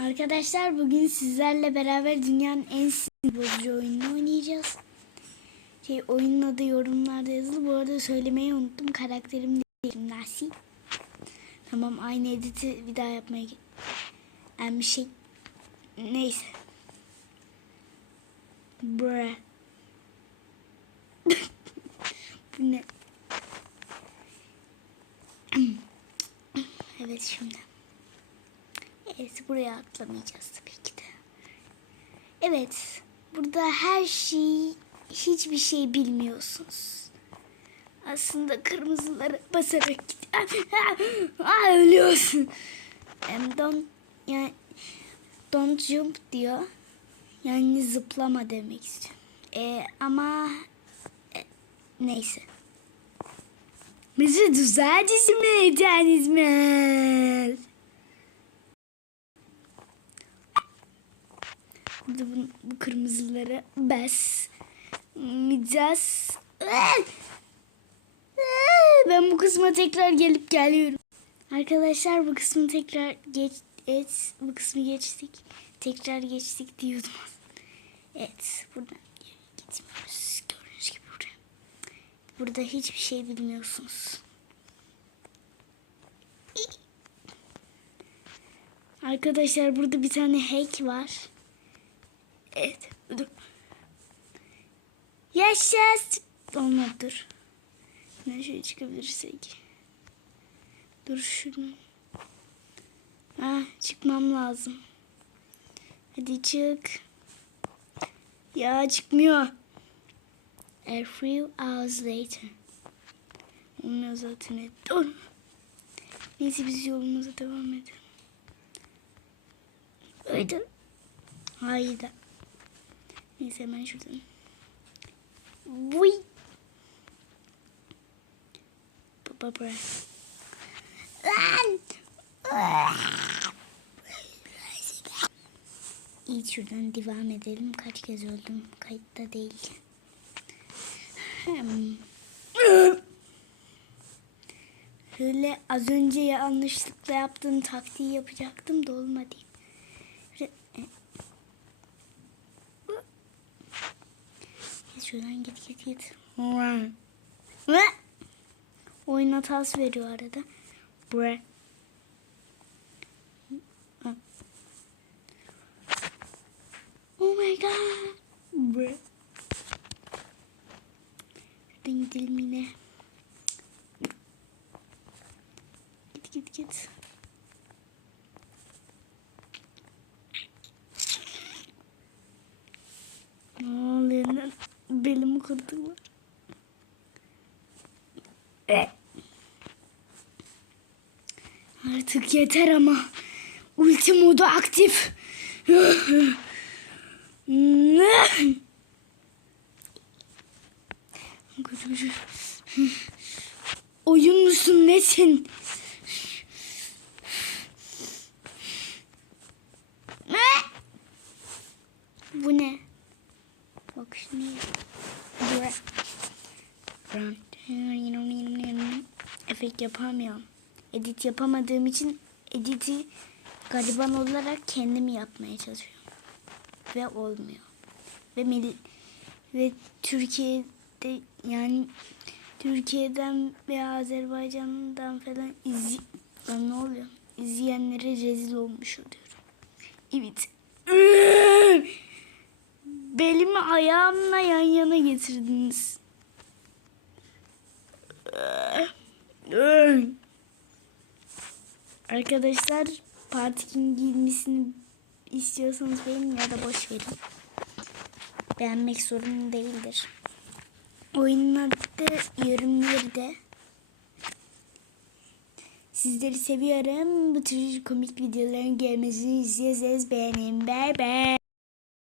Arkadaşlar bugün sizlerle beraber dünyanın en sinir bozucu oyununu oynayacağız. Şey, oyunun adı yorumlarda yazılı. Bu arada söylemeyi unuttum. Karakterim değil. Nasi. Tamam aynı editi bir daha yapmaya Yani bir şey. Neyse. Bre. Bu ne? evet şimdi. Evet buraya atlamayacağız tabii ki de. Evet burada her şey hiçbir şey bilmiyorsunuz. Aslında kırmızıları basarak git. Aa, ölüyorsun. Em, don't, yani, don't jump diyor. Yani zıplama demek istiyor. E, ama e, neyse. Bizi düzeltisi mi Burada bu, bu kırmızıları bas. Micaz. Ben bu kısma tekrar gelip geliyorum. Arkadaşlar bu kısmı tekrar geç et, bu kısmı geçtik. Tekrar geçtik diyordum. Evet buradan gitmiyoruz. Gördüğünüz gibi buraya. Burada hiçbir şey bilmiyorsunuz. Arkadaşlar burada bir tane hack var. Evet. Dur. Yaşas. Olmadı dur. Ne şöyle çıkabilirsek. Dur şuradan. Ha, çıkmam lazım. Hadi çık. Ya çıkmıyor. A few hours later. Olmuyor zaten. Dur. Neyse biz yolumuza devam edelim. Haydi. Haydi. Neyse hemen şuradan. Vuy. Baba bırak. Lan. İyi şuradan devam edelim. Kaç kez öldüm kayıtta değil. Şöyle az önce yanlışlıkla yaptığım taktiği yapacaktım da olmadı. Şöyle- Git şuradan git git git. Oyun hatası veriyor arada. Bre. Oh my god. Bre. Şuradan gidelim yine. Git git git. Ne oluyor lan? Belimi kırdılar. Artık yeter ama. Ulti modu aktif. Oyun musun nesin? Bu ne? Bak şimdi. Efekt yapamıyorum. Edit yapamadığım için editi gariban olarak kendim yapmaya çalışıyorum. Ve olmuyor. Ve mil ve Türkiye'de yani Türkiye'den ve Azerbaycan'dan falan Lan ne oluyor? İzleyenlere rezil olmuş oluyorum. Evet. Belimi ayağımla yan yana getirdiniz. Arkadaşlar Partikin giyinmesini istiyorsanız beğenin ya da boş verin. Beğenmek sorun değildir. Oyunun adı yorumları da. Sizleri seviyorum. Bu tür komik videoların gelmesini istiyorsanız beğenin. Bye bye.